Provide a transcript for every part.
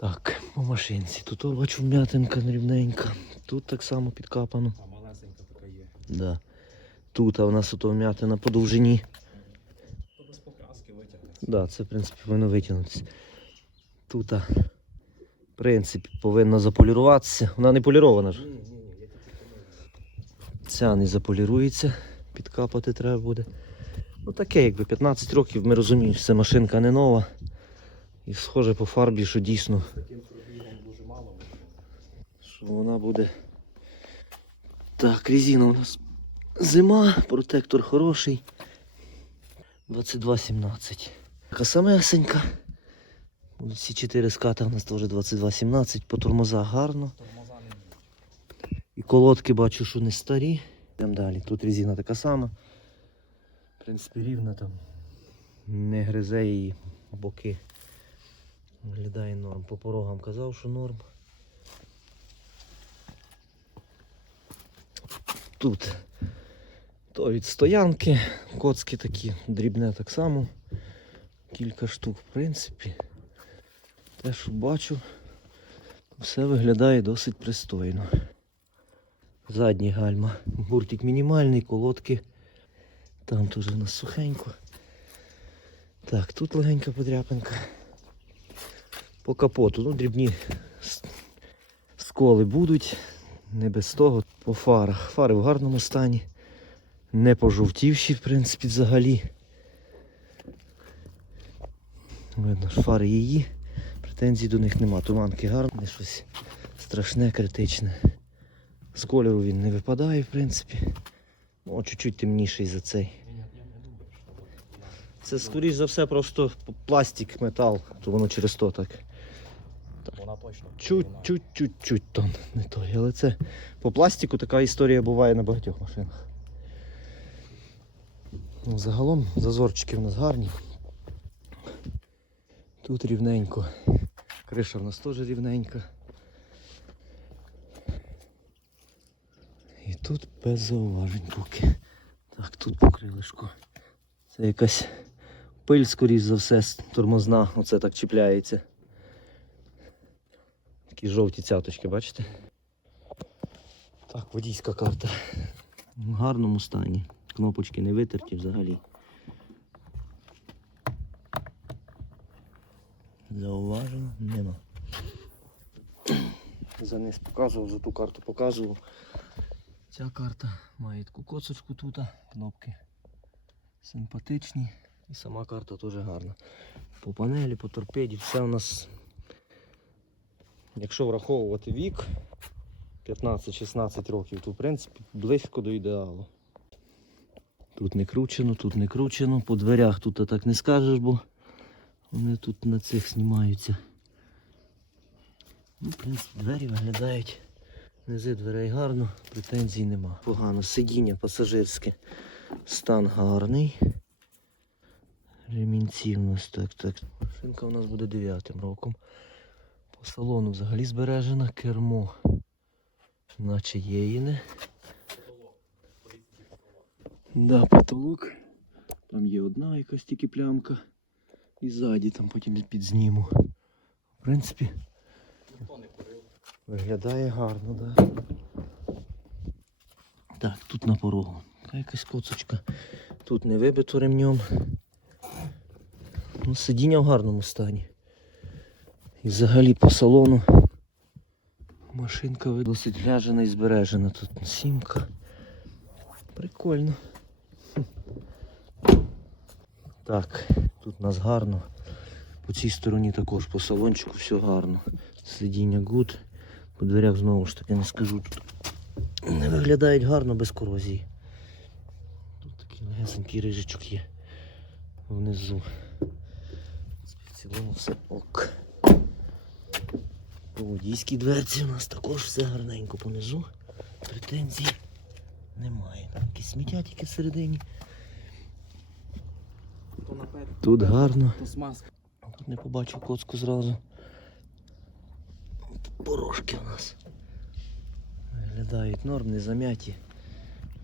Так, по машинці. Тут о, бачу м'ятинка дрібненька. Тут так само підкапано. А малесенька така є. Да. Тут а у нас ото м'ятина по довжині. То без покраски витягнеться. Да, це в принципі повинно витягнутися. Тут, а, в принципі, повинна заполіруватися. Вона не полірована ж. Ця не заполірується, підкапати треба буде. Ну таке, якби 15 років, ми розуміємо, що це машинка не нова. І схоже по фарбі, що дійсно, що вона буде. Так, резина у нас зима, протектор хороший. 22,17. Така самесенька. Всі 4 ската у нас теж 22,17. По тормозах гарно. І колодки бачу, що не старі. Йдемо далі. Тут резина така сама. В принципі, рівна там. Не гризе її боки. Виглядає норм. По порогам казав, що норм. Тут то від стоянки, коцки такі, дрібне так само. Кілька штук, в принципі. Те, що бачу, все виглядає досить пристойно. Задні гальма. Буртик мінімальний, колодки. Там теж у нас сухенько. Так, тут легенька подряпинка. По капоту, ну дрібні сколи будуть. Не без того. По фарах. Фари в гарному стані. Не пожовтівші, в принципі, взагалі. Видно, фари її. Претензій до них нема. Туманки гарні, щось страшне, критичне. З кольору він не випадає, в принципі. Ну, чуть-чуть темніший за цей. Це, скоріш за все, просто пластик, метал, то воно через то так. Вона точно. Чуть-чуть-чуть-чуть тон не той. Але це по пластику така історія буває на багатьох машинах. Ну, загалом зазорчики в нас гарні. Тут рівненько. Криша в нас теж рівненька. І тут без зауважень поки. Так, тут покрилишко. Це якась пиль, скоріш за все, тормозна. Оце так чіпляється. Такі жовті цяточки, бачите? Так, водійська карта. В гарному стані. Кнопочки не витерті взагалі. Зауважень нема. За низ показував, за ту карту показував. Ця карта має таку коцочку тут, кнопки симпатичні. І сама карта теж гарна. По панелі, по торпеді, все у нас Якщо враховувати вік 15-16 років, то в принципі близько до ідеалу. Тут не кручено, тут не кручено. По дверях тут так не скажеш, бо вони тут на цих знімаються. Ну, в принципі, двері виглядають. Низи дверей гарно, претензій нема. Погано. Сидіння пасажирське. Стан гарний. Ремінці у нас так, так. Шинка у нас буде 9 роком. По салону взагалі збережена кермо. Наче єїне. Да, потолок. Там є одна якась тільки плямка. І ззаді там потім підзніму. В принципі, Ніхто не курив. виглядає гарно, да. Так, тут на порогу. Така якась коцочка. Тут не вибито ремнем. Ну, сидіння в гарному стані. І взагалі по салону машинка досить гляжена і збережена. Тут сімка. Прикольно. Так, тут у нас гарно. По цій стороні також по салончику все гарно. Сидіння гуд. По дверях знову ж таки не скажу. Тут не виглядають гарно без корозії. Тут такий легесенький рижичок є внизу. В цілому все ок. По водійській дверці у нас також все гарненько понизу. Претензій немає. Там якісь сміття тільки всередині. Тут гарно. Тут не побачив коцку зразу. Тут порожки у нас. Виглядають норм, не зам'яті.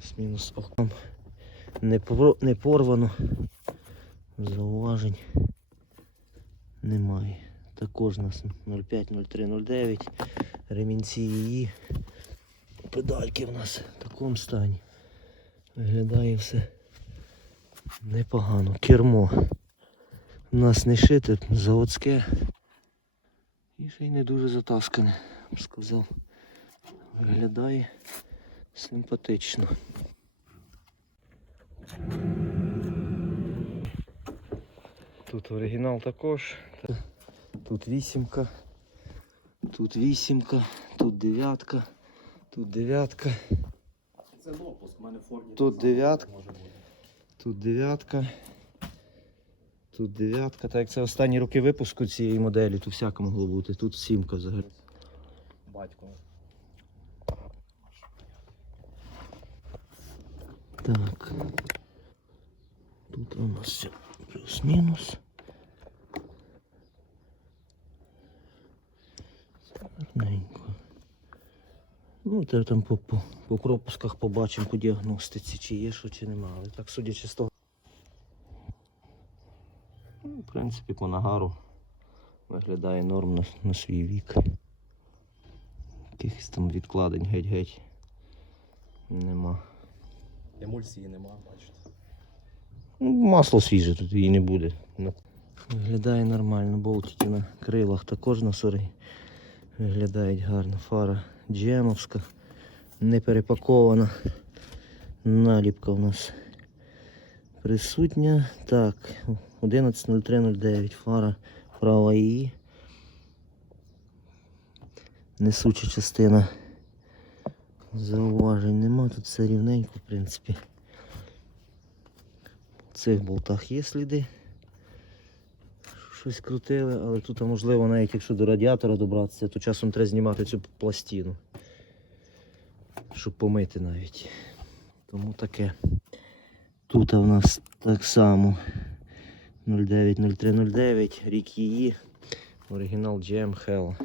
З мінус окном. Не, повро- не порвано. Зауважень немає. Також у нас 0,5, 03, 09. Ремінці її. Педальки в нас в такому стані. Виглядає все непогано. Кермо. У нас не шите, заводське. І ще й не дуже затаскане, б сказав. Виглядає симпатично. Тут оригінал також. Тут вісімка. Тут вісімка, тут дев'ятка, тут дев'ятка, Це допуск, у мене в Форді. Тут дев'ятка. Тут дев'ятка. Тут дев'ятка. Так як це останні роки випуску цієї моделі, тут всяке могло бути. Тут сімка взагалі. Батько. Так. Тут у нас все плюс-мінус. Гарненько. Ну, те там по, по, по пропусках побачимо по діагностиці, чи є що, чи нема. Але так судячи з того. Ну, в принципі, по нагару виглядає норм на, на свій вік. Якихось там відкладень геть-геть нема. Емульсії нема, бачите. Ну, Масло свіже тут її не буде. Виглядає нормально, болтики на крилах також на сори. Виглядають гарно. Фара джемовська, не перепакована. Наліпка у нас присутня. Так, 11.03.09. Фара права її. Несуча частина. Зауважень нема, тут все рівненько, в принципі. В цих болтах є сліди. Щось крутили, але тут, можливо, навіть якщо до радіатора добратися, то часом треба знімати цю пластину. Щоб помити навіть. Тому таке. Тут у нас так само 090309, рік її. Оригінал GM Hell.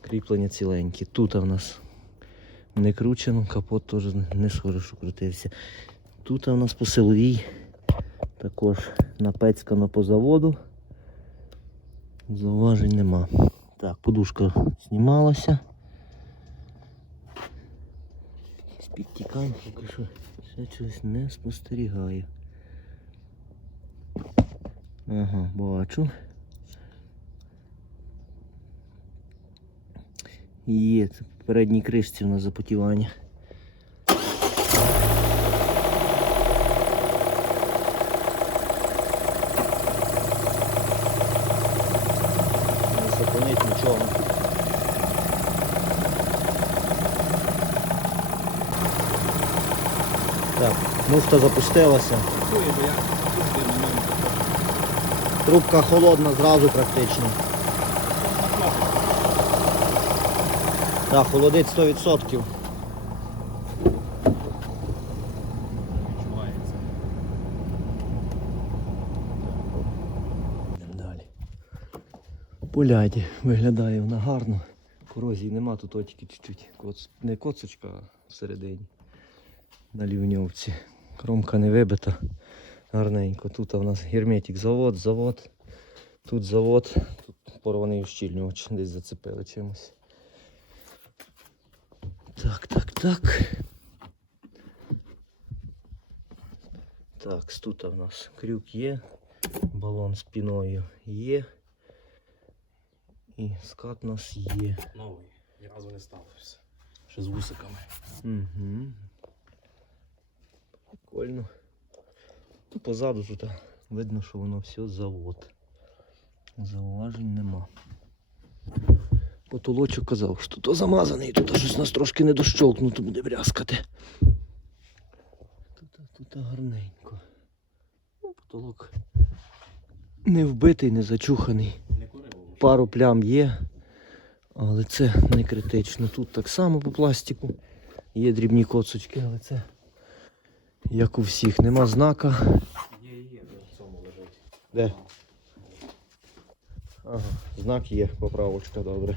Кріплення ціленькі. Тут у нас не кручено, капот теж не схоже, що крутився. Тут у нас по силовій також напецькано по заводу. Зауважень нема. Так, подушка знімалася. З підтікань поки що ще щось не спостерігаю. Ага, бачу. Є, це передній кришці у нас запотівання. Не зупинить нічого. Так, муфта запустилася. Трубка холодна зразу практично. Так, холодить 100%. Відчувається. Далі. Поляді виглядає вона гарно. Корозії нема, тут тільки чуть-чуть. Не коцочка а всередині. На лівньовці. Кромка не вибита. Гарненько. Тут у нас герметик завод, завод. Тут завод, тут порваний ущільнювач, десь зацепили чимось. Так, так, так. Так, тут у нас крюк є, балон з піною є. І скат у нас є. Новий. Ні разу не ставився. Ще з вусиками. Угу. Прикольно. Ну, позаду тут видно, що воно все завод. Зауважень нема. Потолочок казав, що то замазаний, тут щось нас трошки не дощолкнуто буде брязкати. Тут, тут гарненько. Ну, потолок не вбитий, не зачуханий. Пару плям є, але це не критично. Тут так само по пластику. Є дрібні коцочки, але це як у всіх. Нема знака. Є, є, в цьому лежить. Де? Ага, знак є, поправочка, добре.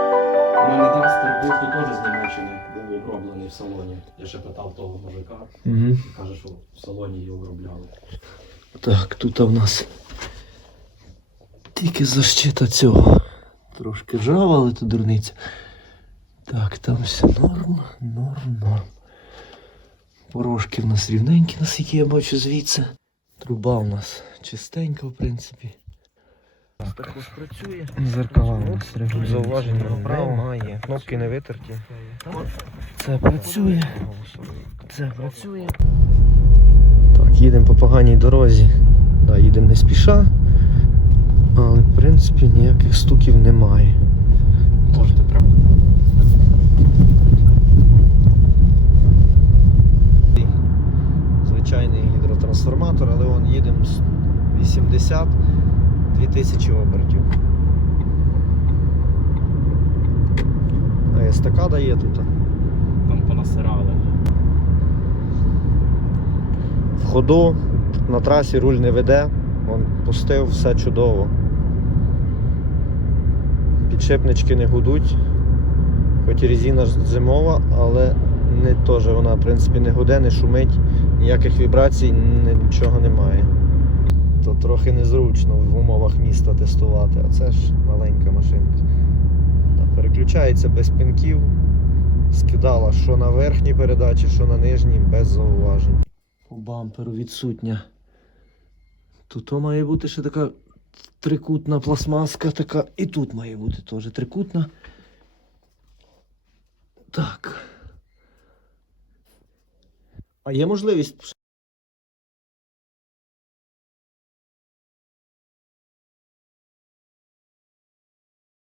Я ще питав того мужика, Угу. каже, що в салоні її обробляли. Так, тут у нас тільки защита цього. Трошки ржава, але то дурниця. Так, там все норм, норм, норм. Порожки в нас рівненькі, наскільки я бачу звідси. Труба у нас чистенька, в принципі. Також працює. Зеркала у нас регулюються зауваження направо. немає. Кнопки не витерті. Це працює. Це працює. Так, їдемо по поганій дорозі. Да, їдемо не спіша. Але в принципі ніяких стуків немає. Можете прямо. Звичайний гідротрансформатор, але он їдемо з 80 2000 обертів. А естакада є тут. Там понасирали. В ходу на трасі руль не веде, он пустив, все чудово. Підшипнички не гудуть, хоч і резина зимова, але не теж вона в принципі не гуде, не шумить, ніяких вібрацій, нічого немає. То трохи незручно в умовах міста тестувати, а це ж маленька машинка. Переключається без пінків, скидала що на верхній передачі, що на нижній, без зауважень. По бамперу відсутня. Тут то має бути ще така трикутна пластмаска така. І тут має бути теж трикутна. Так. А є можливість